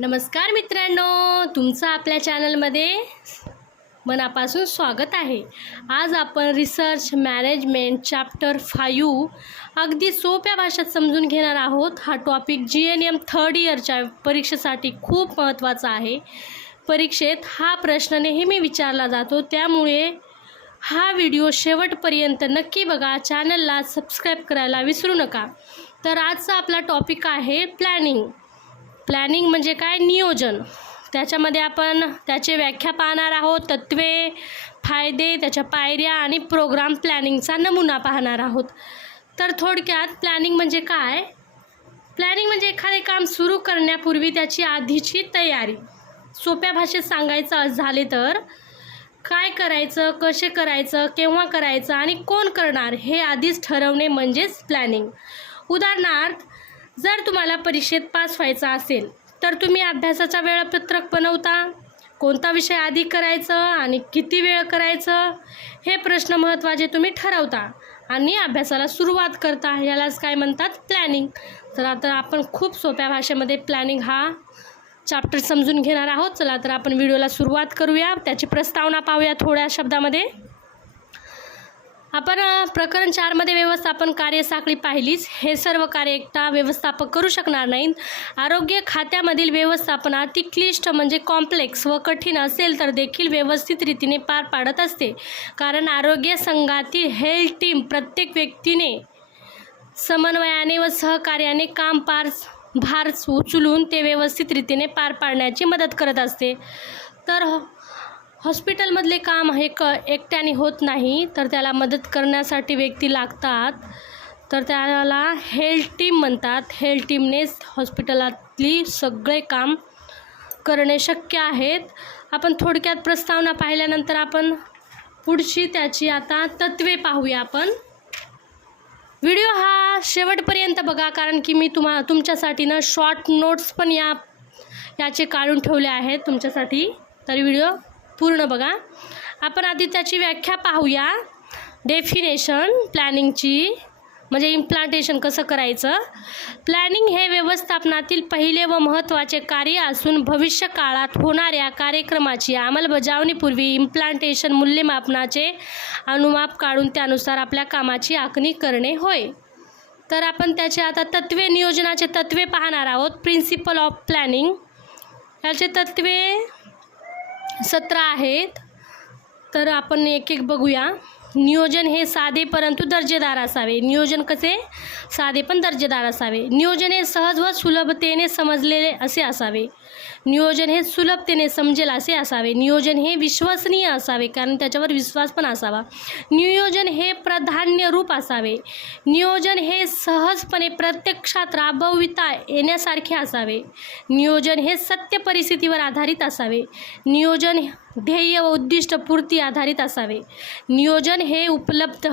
नमस्कार मित्रांनो, तुमचं आपल्या चॅनलमध्ये मनापासून स्वागत आहे। आज आपण रिसर्च मॅनेजमेंट चॅप्टर 5 अगदी सोप्या भाषेत समजून घेणार आहोत। हा टॉपिक GNM थर्ड इयरच्या परीक्षेसाठी खूप महत्त्वाचा आहे। परीक्षेत हा प्रश्न नेहमी विचारला जातो, त्यामुळे हा व्हिडिओ शेवटपर्यंत नक्की बघा। चॅनलला सबस्क्राईब करायला विसरू नका। तर आजचा आपला टॉपिक आहे प्लॅनिंग। प्लॅनिंग म्हणजे काय? नियोजन। त्याच्यामध्ये आपण त्याची व्याख्या पाहणार आहोत, तत्त्वे, फायदे, त्याच्या पायऱ्या आणि प्रोग्राम प्लॅनिंगचा नमुना पाहणार आहोत। तर थोडक्यात प्लॅनिंग म्हणजे काय? प्लॅनिंग म्हणजे एखादे काम सुरू करण्यापूर्वी त्याची आधीची तयारी। सोप्या भाषेत सांगायचं झाले तर काय करायचं, कसे करायचं, केव्हा करायचं आणि कोण करणार हे आधीच ठरवणे म्हणजेच प्लॅनिंग। उदाहरणार्थ, जर तुम्हाला परीक्षेत पास व्हायचं असेल तर तुम्ही अभ्यासाचं वेळापत्रक बनवता। कोणता विषय आधी करायचं आणि किती वेळ करायचं हे प्रश्न महत्त्वाचे तुम्ही ठरवता आणि अभ्यासाला सुरुवात करता। यालाच काय म्हणतात? प्लॅनिंग। तर आता आपण खूप सोप्या भाषेमध्ये प्लॅनिंग हा चॅप्टर समजून घेणार आहोत। चला तर आपण व्हिडिओला सुरुवात करूया। त्याची प्रस्तावना पाहूया थोड्या शब्दामध्ये। आपण प्रकरण 4 मध्ये व्यवस्थापन कार्यसाखळी पाहिलीच। हे सर्व कार्य एकटा व्यवस्थापक करू शकणार नाहीत। आरोग्य खात्यामधील व्यवस्थापन अति क्लिष्ट म्हणजे कॉम्प्लेक्स व कठीण असेल तर देखील व्यवस्थित रीतीने पार पाडत असते, कारण आरोग्य संघातील हेल्थ टीम प्रत्येक व्यक्तीने समन्वयाने व सहकार्याने भार उचलून ते व्यवस्थित रीतीने पार पाडण्याची मदत करत असते। तर हॉस्पिटलमधले काम हे एकट्याने होत नाही, तर त्याला मदत करण्यासाठी व्यक्ती लागतात, तर त्याला हेल्थ टीम म्हणतात। हेल्थ टीमनेच हॉस्पिटलातली सगळे काम करणे शक्य आहेत। आपण थोडक्यात प्रस्तावना पाहिल्यानंतर आपण पुढची त्याची आता तत्त्वे पाहूया। आपण व्हिडिओ हा शेवटपर्यंत बघा, कारण की मी तुमच्यासाठी शॉर्ट नोट्स पण याचे काढून ठेवले आहेत तुमच्यासाठी, तर व्हिडिओ पूर्ण बघा। आपण आधी त्याची व्याख्या पाहूया। डेफिनेशन प्लॅनिंगची म्हणजे इम्प्लांटेशन कसं करायचं। प्लॅनिंग हे व्यवस्थापनातील पहिले व महत्त्वाचे कार्य असून भविष्य काळात होणाऱ्या कार्यक्रमाची अंमलबजावणीपूर्वी इम्प्लांटेशन मूल्यमापनाचे अनुमाप काढून त्यानुसार आपल्या कामाची आखणी करणे होय। तर आपण त्याचे आता तत्त्वे, नियोजनाचे तत्त्वे पाहणार आहोत। प्रिन्सिपल ऑफ प्लॅनिंग याचे तत्त्वे 17 आहेत, तर आपण एक एक बघूया। नियोजन हे साधे परंतु दर्जेदार असावे। नियोजन कसे? साधे पण दर्जेदार असावे। नियोजन हे सहज व सुलभतेने समजलेले असे असावे। नियोजन हे सुलभतेने समजेल असे असावे। नियोजन हे विश्वसनीय असावे, कारण त्याच्यावर विश्वास पण असावा। नियोजन हे प्राधान्य रूप असावे। नियोजन हे सहजपणे प्रत्यक्षात राबविता येण्यासारखे असावे। नियोजन हे सत्य परिस्थितीवर आधारित असावे। नियोजन ध्येय व उद्दिष्ट पूर्ती आधारित असावे। नियोजन हे उपलब्ध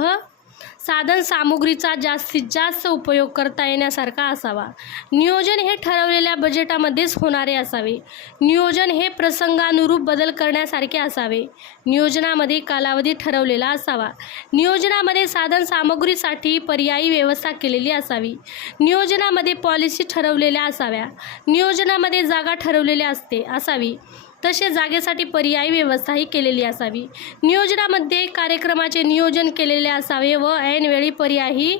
साधन सामुग्रीचा जास्तीत जास्त उपयोग करता येण्यासारखा असावा। नियोजन हे ठरवलेल्या बजेटामध्येच होणारे असावे। नियोजन हे प्रसंगानुरूप बदल करण्यासारखे असावे। नियोजनामध्ये कालावधी ठरवलेला असावा। नियोजनामध्ये साधन सामुग्रीसाठी पर्यायी व्यवस्था केलेली असावी। नियोजनामध्ये पॉलिसी ठरवलेल्या असाव्या। नियोजनामध्ये जागा ठरवलेली असावी, तसे जागेसाठी पर्यायी व्यवस्थाही केलेली असावी। नियोजनामध्ये कार्यक्रमाचे नियोजन केलेले असावे व ऐनवेळी पर्यायी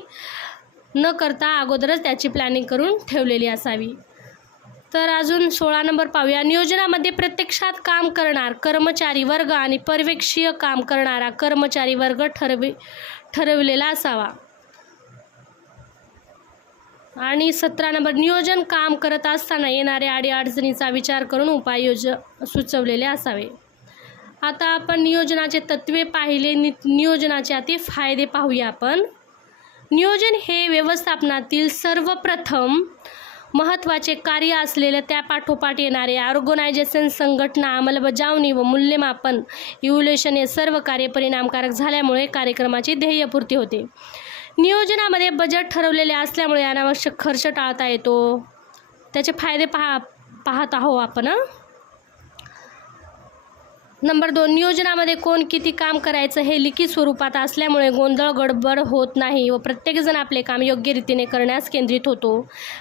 न करता अगोदरच त्याची प्लॅनिंग करून ठेवलेली असावी। तर अजून 16 नंबर पाहूया। नियोजनामध्ये प्रत्यक्षात काम करणार कर्मचारी वर्ग आणि पर्यवेक्षीय काम करणारा कर्मचारी वर्ग ठरविलेला असावा। आणि 17 नंबर, नियोजन काम करत असताना येणाऱ्या अडीअडचणीचा विचार करून उपाय सुचवलेले असावे। आता आपण नियोजनाचे तत्त्वे पाहिले, नियोजनाचे आता फायदे पाहूया आपण। नियोजन हे व्यवस्थापनातील सर्वप्रथम महत्त्वाचे कार्य असलेले त्या पाठोपाठ येणारे ऑर्गनायझेशन, संघटना, अंमलबजावणी व मूल्यमापन, इव्हॅल्युएशन हे सर्व कार्य परिणामकारक झाल्यामुळे कार्यक्रमाची ध्येयपूर्ती होते। नियोजनामध्ये बजेट ठरवलेले असल्यामुळे अनावश्यक खर्च टाळता येतो। त्याचे फायदे पाहत आहोत आपण। नंबर 2, नियोजनामध्ये कोण किती काम करायचं हे लिखित स्वरूपात असल्यामुळे गोंधळ गडबड होत नाही व प्रत्येकजण आपले काम योग्य रीतीने करण्यास केंद्रित होतो.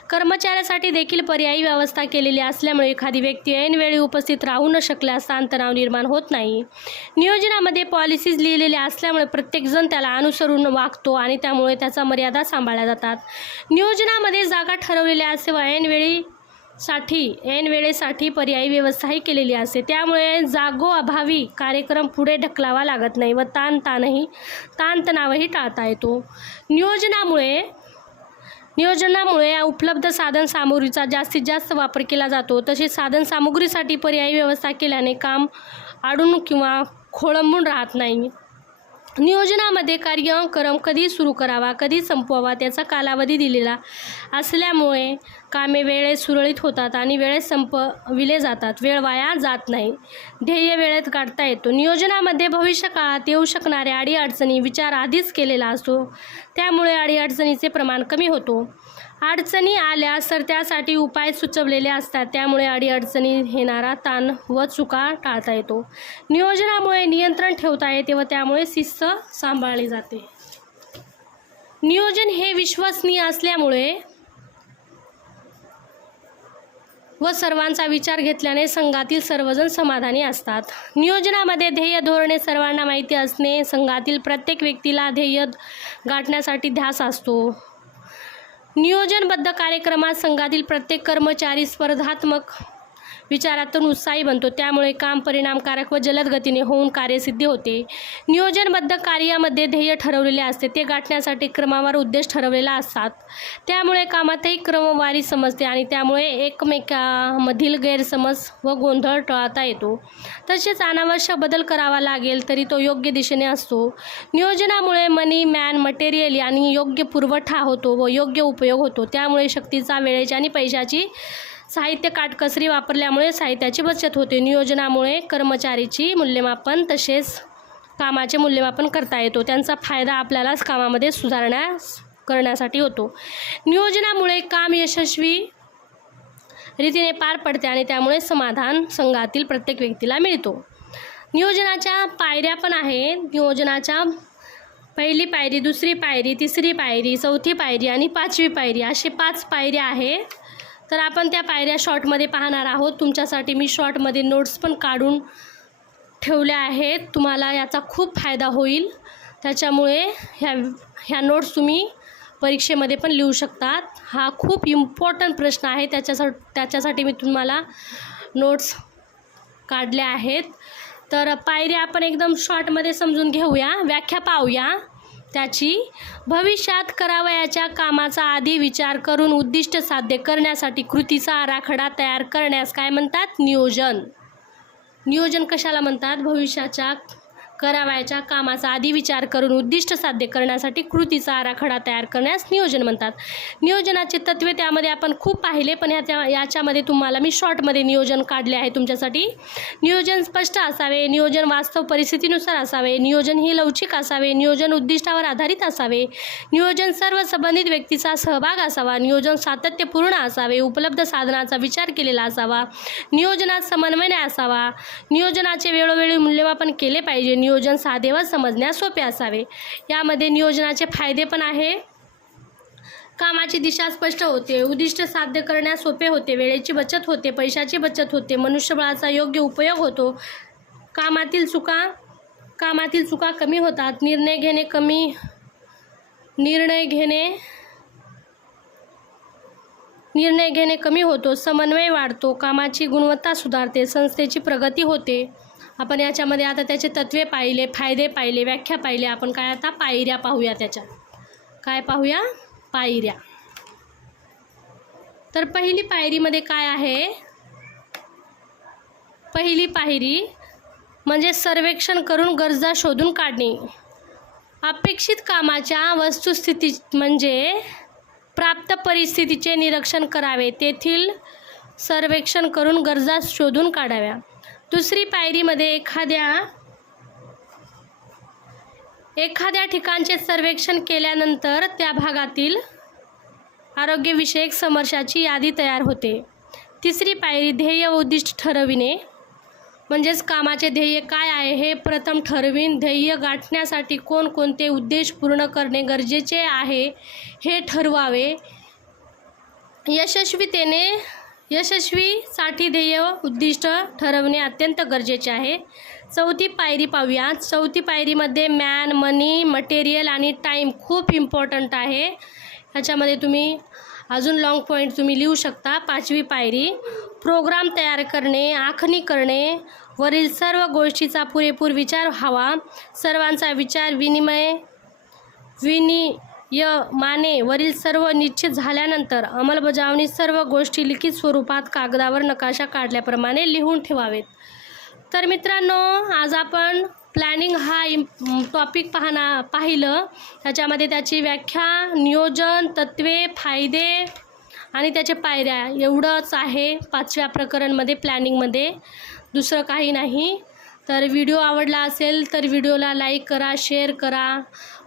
कर्मचाऱ्यासाठी देखील पर्यायी व्यवस्था केलेली असल्यामुळे एखादी व्यक्ती ऐनवेळी उपस्थित राहू न शकल्यास ताणतणाव निर्माण होत नाही. नियोजनामध्ये पॉलिसीज लिहिलेल्या असल्यामुळे प्रत्येकजण त्याला अनुसरून वागतो आणि त्यामुळे त्याचा मर्यादा सांभाळल्या जातात. नियोजनामध्ये जागा ठरवलेल्या असते व ऐन वेळेसाठी पर्यायी व्यवस्थाही केलेली असते. त्यामुळे जागोअभावी कार्यक्रम पुढे ढकलावा लागत नाही व ताणतणावही टाळता येतो. नियोजनामुळे उपलब्ध साधनसामुग्रीचा जास्तीत जास्त वापर केला जातो. तसेच साधनसामुग्रीसाठी पर्यायी व्यवस्था केल्याने काम अडून किंवा खोळंबून राहत नाही. नियोजनामध्ये कार्यक्रम कधी सुरू करावा कधी संपवावा त्याचा कालावधी दिलेला असल्यामुळे कामे वेळेत सुरळीत होतात आणि वेळेत संपविले जातात. वेळ वाया जात नाही. ध्येय वेळेत गाठता येतो. नियोजनामध्ये भविष्यकाळात येऊ शकणाऱ्या अडीअडचणी विचार आधीच केलेला असतो. त्यामुळे अडीअडचणीचे प्रमाण कमी होतो. अडचणी आल्यास तर त्यासाठी उपाय सुचवलेले असतात. त्यामुळे अडीअडचणी येणारा ताण व चुका टाळता येतो. नियोजनामुळे नियंत्रण ठेवता येते व त्यामुळे शिस्त सांभाळली जाते. नियोजन हे विश्वसनीय असल्यामुळे व सर्वांचा विचार घेतल्याने संघातील सर्वजण समाधानी असतात. नियोजनामध्ये ध्येय धोरणे सर्वांना माहिती असणे. संघातील प्रत्येक व्यक्तीला ध्येय गाठण्यासाठी ध्यास असतो. नियोजनबद्ध कार्यक्रमात संघातील प्रत्येक कर्मचारी स्पर्धात्मक विचारातून उत्साही बनतो. त्यामुळे काम परिणामकारक व जलद गतीने होऊन कार्यसिद्धी होते. नियोजनबद्ध कार्यामध्ये ध्येय ठरवलेले असते. ते गाठण्यासाठी क्रमवार उद्देश ठरवलेला असतात. त्यामुळे कामातही क्रमवारी समजते आणि त्यामुळे एकमेकांमधील गैरसमज व गोंधळ टाळता येतो. तसेच अनावश्यक बदल करावा लागेल तरी तो योग्य दिशेने असतो. नियोजनामुळे मनी मटेरियल यांनी योग्य पुरवठा होतो व योग्य उपयोग होतो. त्यामुळे शक्तीचा वेळेची आणि पैशाची साहित्य काटकसरी वापरल्यामुळे साहित्याची बचत होते. नियोजनामुळे कर्मचारीची मूल्यमापन तसेच कामाचे मूल्यमापन करता येतो. त्यांचा फायदा आपल्यालाच कामामध्ये सुधारणा करण्यासाठी होतो. नियोजनामुळे काम यशस्वी रीतीने पार पडते आणि त्यामुळे समाधान संघातील प्रत्येक व्यक्तीला मिळतो. नियोजनाच्या पायऱ्या पण आहे. नियोजनाच्या पहिली पायरी, दुसरी पायरी, तिसरी पायरी, चौथी पायरी आणि 5वी पायरी अशी 5 पायऱ्या आहेत. तर आपण त्या पायऱ्या शॉर्टमध्ये पाहणार आहोत. तुमच्यासाठी मी शॉर्टमध्ये नोट्स पण काढून ठेवल्या आहेत. तुम्हाला याचा खूप फायदा होईल. त्याच्यामुळे ह्या नोट्स तुम्ही परीक्षेमध्ये पण लिहू शकतात. हा खूप इम्पॉर्टंट प्रश्न आहे. त्याच्यासाठी मी तुम्हाला नोट्स काढल्या आहेत. तर पायऱ्या आपण एकदम शॉर्टमध्ये समजून घेऊया. व्याख्या पाहूया त्याची. भविष्यात करावयाच्या कामाचा आधी विचार करून उद्दिष्ट साध्य करण्यासाठी कृतीचा आराखडा तयार करण्यास काय म्हणतात? नियोजन. नियोजन कशाला म्हणतात? भविष्याच्या करावयाच्या कामाचा आधी विचार करून उद्दिष्ट साध्य करण्यासाठी कृतीचा आराखडा तयार करण्यास नियोजन म्हणतात. नियोजनाचे तत्त्वे त्यामध्ये आपण खूप पाहिले, पण याच्यामध्ये तुम्हाला मी शॉर्टमध्ये नियोजन काढले आहे तुमच्यासाठी. नियोजन स्पष्ट असावे. नियोजन वास्तव परिस्थितीनुसार असावे. नियोजन ही लवचिक असावे. नियोजन उद्दिष्टावर आधारित असावे. नियोजन सर्व संबंधित व्यक्तीचा सहभाग असावा. नियोजन सातत्यपूर्ण असावे. उपलब्ध साधनाचा विचार केलेला असावा. नियोजनात समन्वय असावा. नियोजनाचे वेळोवेळी मूल्यमापन केले पाहिजे. नियोजन साधे व समजण्यास सोपे असावे. यामध्ये नियोजनाचे फायदे पण आहे. कामाची दिशा स्पष्ट होते. उद्दिष्ट साध्य करण्यास सोपे होते. वेळेची बचत होते. पैशाची बचत होते. मनुष्यबळाचा योग्य उपयोग होतो. कामातील चुका कमी होतात. निर्णय घेणे कमी होतो. समन्वय वाढतो. कामाची गुणवत्ता सुधारते. संस्थेची प्रगती होते. आपण याच्यामध्ये आता त्याचे तत्त्वे पाहिले, फायदे पाहिले, व्याख्या पाहिले. आपण काय आता पायऱ्या पाहूया. त्याच्या काय पाहूया? पायऱ्या. तर पहिली पायरीमध्ये काय आहे? पहिली पायरी म्हणजे सर्वेक्षण करून गरजा शोधून काढणे. अपेक्षित कामाच्या वस्तुस्थिती म्हणजे प्राप्त परिस्थितीचे निरीक्षण करावे. तेथील सर्वेक्षण करून गरजा शोधून काढाव्या. दुसरी पायरीमध्ये एखाद्या ठिकाणचे सर्वेक्षण केल्यानंतर त्या भागातील आरोग्यविषयक समस्यांची यादी तयार होते. तिसरी पायरी ध्येय व उद्दिष्ट ठरविणे. म्हणजेच कामाचे ध्येय काय आहे हे प्रथम ठरवीन. ध्येय गाठण्यासाठी कोणकोणते उद्देश पूर्ण करणे गरजेचे आहे हे ठरवावे. यशस्वीसाठी ध्येय उद्दिष्ट ठरवणे अत्यंत गरजेचे आहे. चौथी पायरी पाहूया. चौथी पायरीमध्ये मॅन, मनी, मटेरियल आणि टाईम खूप इम्पॉर्टंट आहे. ह्याच्यामध्ये तुम्ही अजून लॉंग पॉईंट तुम्ही लिहू शकता. पाचवी पायरी प्रोग्राम तयार करणे, आखणी करणे. वरील सर्व गोष्टीचा पुरेपूर विचार व्हावा. सर्वांचा विचार विनियमाने वरील सर्व निश्चित झाल्यानंतर अंमलबजावणी सर्व गोष्टी लिखित स्वरूपात कागदावर नकाशा काढल्याप्रमाणे लिहून ठेवावेत. तर मित्रांनो, आज आपण प्लॅनिंग हा टॉपिक पाहिलं. त्याच्यामध्ये त्याची व्याख्या, नियोजन, तत्त्वे, फायदे आणि त्याचे पायऱ्या एवढंच आहे 5व्या प्रकरणमध्ये, प्लॅनिंगमध्ये. दुसरं काही नाही. तर व्हिडिओ आवडला असेल तर व्हिडिओला लाईक करा, शेअर करा,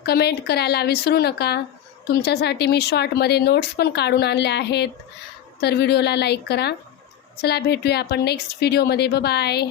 कमेंट करायला विसरू नका. तुमच्यासाठी मी शॉर्टमध्ये नोट्स पण काढून आणल्या आहेत. तर व्हिडिओला लाईक करा. चला भेटूया आपण नेक्स्ट व्हिडिओमध्ये. बाय.